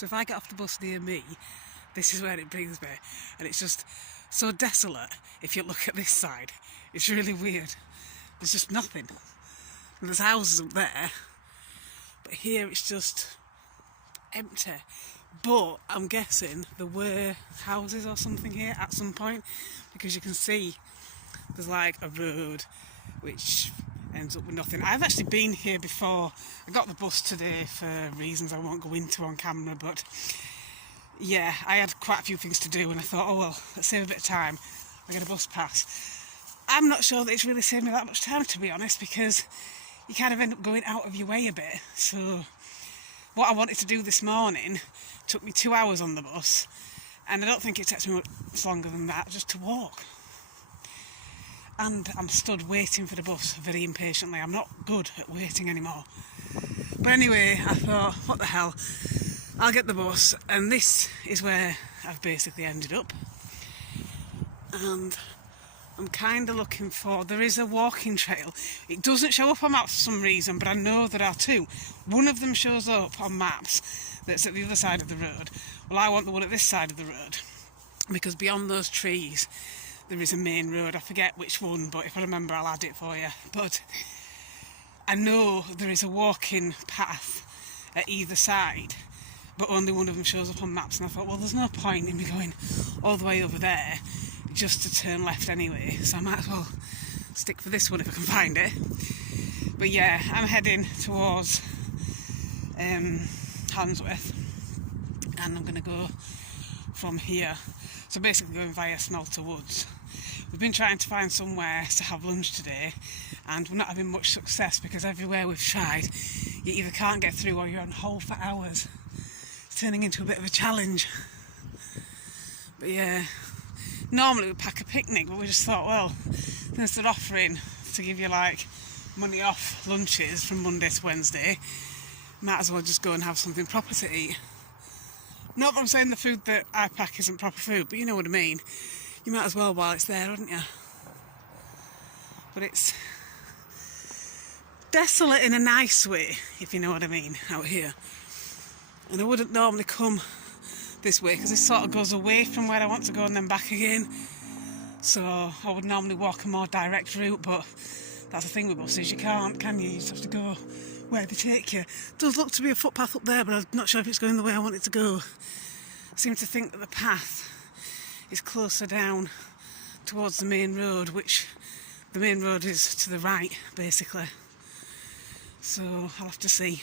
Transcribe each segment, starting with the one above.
So if I get off the bus near me, this is where it brings me, and it's just so desolate. If you look at this side, it's really weird. There's just nothing. And there's houses up there, but here it's just empty. But I'm guessing there were houses or something here at some point, because you can see there's like a road which ends up with nothing. I've actually been here before. I got the bus today for reasons I won't go into on camera, but yeah, I had quite a few things to do and I thought, oh well, let's save a bit of time. I'll get a bus pass. I'm not sure that it's really saved me that much time, to be honest, because you kind of end up going out of your way a bit. So what I wanted to do this morning took me 2 hours on the bus, and I don't think it takes me much longer than that just to walk. And I'm stood waiting for the bus very impatiently. I'm not good at waiting anymore. But anyway, I thought, what the hell, I'll get the bus, and this is where I've basically ended up. And I'm kind of looking for, there is a walking trail. It doesn't show up on maps for some reason, but I know there are two. One of them shows up on maps that's at the other side of the road. Well, I want the one at this side of the road, because beyond those trees there is a main road. I forget which one, but if I remember I'll add it for you. But I know there is a walking path at either side, but only one of them shows up on maps, and I thought, well, there's no point in me going all the way over there just to turn left anyway, so I might as well stick for this one if I can find it. But yeah, I'm heading towards Handsworth, and I'm going to go from here. So basically going via Smelter Woods. We've been trying to find somewhere to have lunch today, and we're not having much success because everywhere we've tried, you either can't get through or you're on hold for hours. It's turning into a bit of a challenge. But yeah, normally we'd pack a picnic, but we just thought, well, since they're offering to give you like money off lunches from Monday to Wednesday, might as well just go and have something proper to eat. Not that I'm saying the food that I pack isn't proper food, but you know what I mean. You might as well while it's there, wouldn't you? But it's desolate in a nice way, if you know what I mean, out here. And I wouldn't normally come this way because this sort of goes away from where I want to go and then back again. So I would normally walk a more direct route, but that's the thing with buses, you can't, can you? You just have to go where they take you. It does look to be a footpath up there, but I'm not sure if it's going the way I want it to go. I seem to think that the path is closer down towards the main road, which the main road is to the right, basically. So I'll have to see.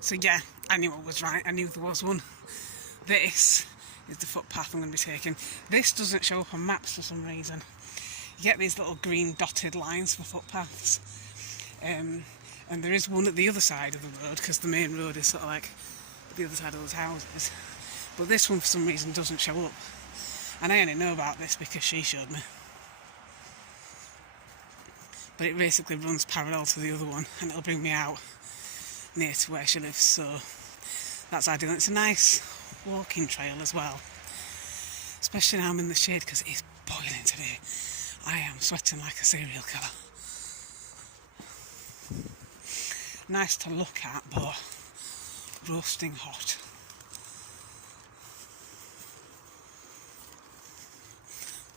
So yeah, I knew I was right. I knew there was one. This is the footpath I'm going to be taking. This doesn't show up on maps for some reason. You get these little green dotted lines for footpaths, and there is one at the other side of the road because the main road is sort of like at the other side of those houses, but this one for some reason doesn't show up, and I only know about this because she showed me. But it basically runs parallel to the other one, and it'll bring me out near to where she lives, so that's ideal. It's a nice walking trail as well, especially now I'm in the shade because it is boiling today. I am sweating like a serial killer. Nice to look at, but roasting hot.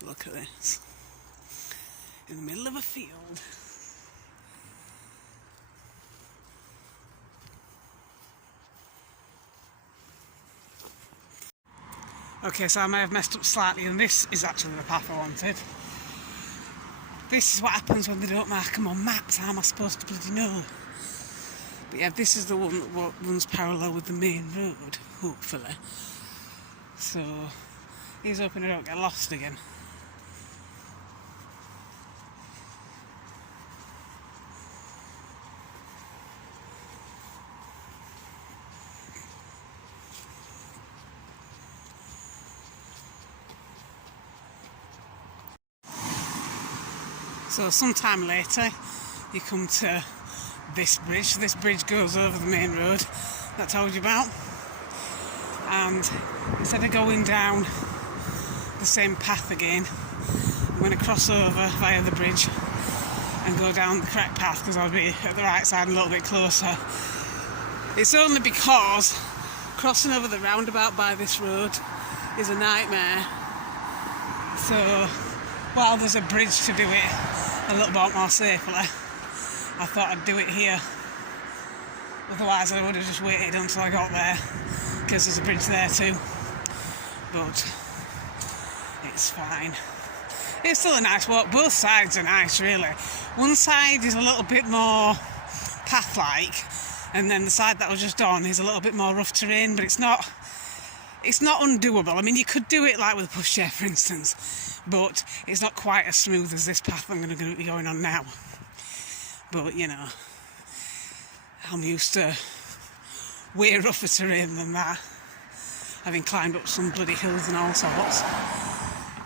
Look at this. In the middle of a field. Okay, so I may have messed up slightly, and this is actually the path I wanted. This is what happens when they don't mark them on maps. How am I supposed to bloody know? But yeah, this is the one that runs parallel with the main road, hopefully. So, here's hoping I don't get lost again. So sometime later you come to this bridge. This bridge goes over the main road that I told you about, and instead of going down the same path again, I'm going to cross over via the bridge and go down the correct path because I'll be at the right side a little bit closer. It's only because crossing over the roundabout by this road is a nightmare. So while there's a bridge to do it a little bit more safely, I thought I'd do it here. Otherwise I would have just waited until I got there, because there's a bridge there too. But it's fine. It's still a nice walk. Both sides are nice, really. One side is a little bit more path-like, and then the side that I was just on is a little bit more rough terrain, but it's not undoable. I mean, you could do it like with a pushchair, for instance, but it's not quite as smooth as this path I'm going to be going on now. But, you know, I'm used to way rougher terrain than that, having climbed up some bloody hills and all sorts.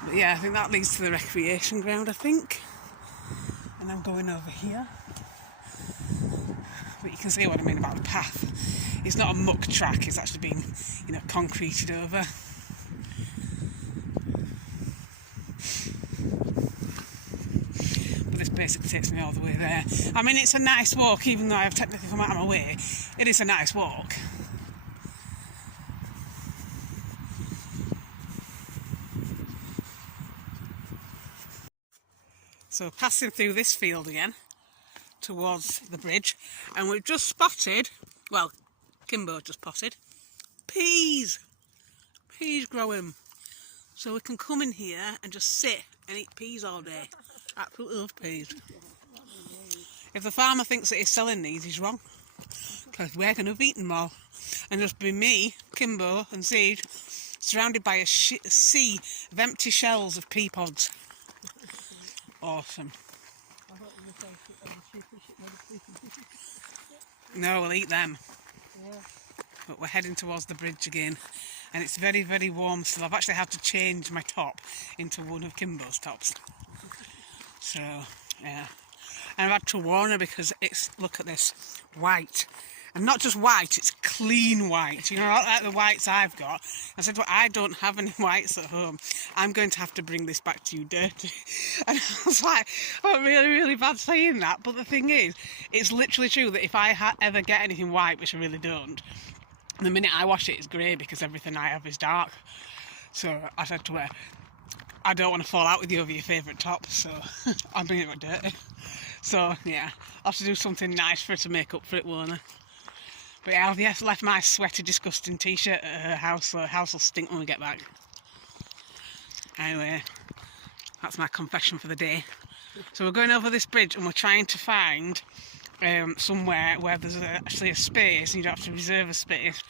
But yeah, I think that leads to the recreation ground, I think. And I'm going over here. But you can see what I mean about the path. It's not a muck track, it's actually been, you know, concreted over. But this basically takes me all the way there. I mean, it's a nice walk, even though I've technically come out of my way. It is a nice walk. So passing through this field again towards the bridge, and we've just spotted, well, Kimbo just spotted, peas growing. So we can come in here and just sit and eat peas all day. Absolutely love peas. If the farmer thinks that he's selling these, he's wrong, because we're going to have eaten them all. And just be me, Kimbo and Siege, surrounded by a sea of empty shells of pea pods. Awesome. No, we'll eat them. But we're heading towards the bridge again, and it's very, very warm, so I've actually had to change my top into one of Kimbo's tops. So, yeah. And I've had to warn her because it's, look at this, white. And not just white, it's clean white. You know, not like the whites I've got. I said, well, I don't have any whites at home. I'm going to have to bring this back to you dirty. And I was like, oh, really, really bad saying that. But the thing is, it's literally true that if I ever get anything white, which I really don't, the minute I wash it, it's grey because everything I have is dark. So I said to her, I don't want to fall out with you over your favourite top, so I'm bringing it dirty. So, yeah, I'll have to do something nice for her to make up for it, won't I? But yeah, I've left my sweaty, disgusting t-shirt at her house, so her house will stink when we get back. Anyway, that's my confession for the day. So we're going over this bridge and we're trying to find somewhere where there's actually a space, and you don't have to reserve a space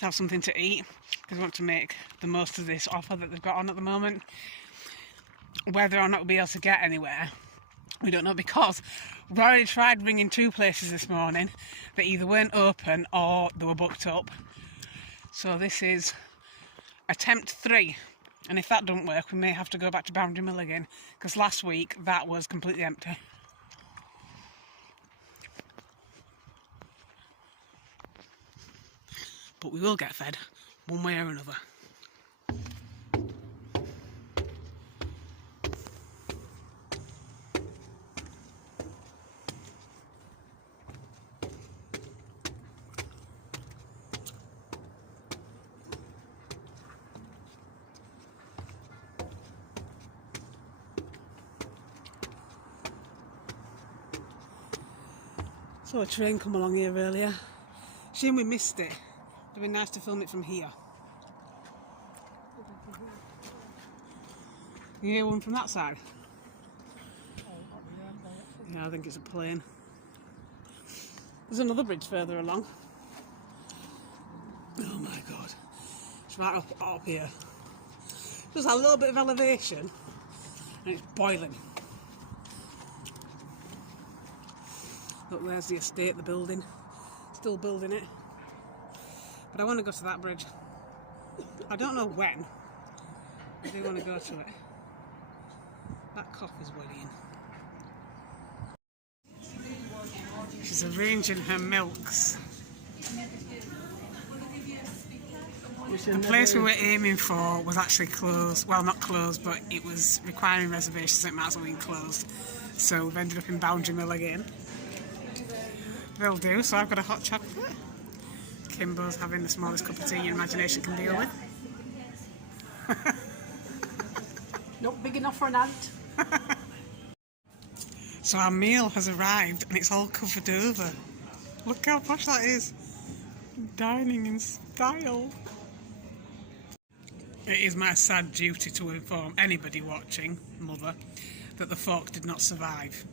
to have something to eat, because we want to make the most of this offer that they've got on at the moment. Whether or not we'll be able to get anywhere, we don't know, because we've already tried ringing 2 places this morning that either weren't open or they were booked up. So this is attempt 3, and if that doesn't work, we may have to go back to Boundary Mill again, because last week that was completely empty. But we will get fed one way or another. Saw a train come along here earlier. Shame we missed it. It'd be nice to film it from here. You hear one from that side? Yeah, I think it's a plane. There's another bridge further along. Oh my god. It's right up here. Just a little bit of elevation and it's boiling. Look, there's the estate, the building. Still building it. But I want to go to that bridge. I don't know when. I do want to go to it. That cough is worrying. She's arranging her milks. The place we were aiming for was actually closed. Well, not closed, but it was requiring reservations, so it might as well have been closed. So we've ended up in Boundary Mill again. They'll do, so I've got a hot chocolate. Kimbo's having the smallest cup of tea your imagination can deal with. Not big enough for an ant. So our meal has arrived and it's all covered over. Look how posh that is. Dining in style. It is my sad duty to inform anybody watching, Mother, that the fork did not survive.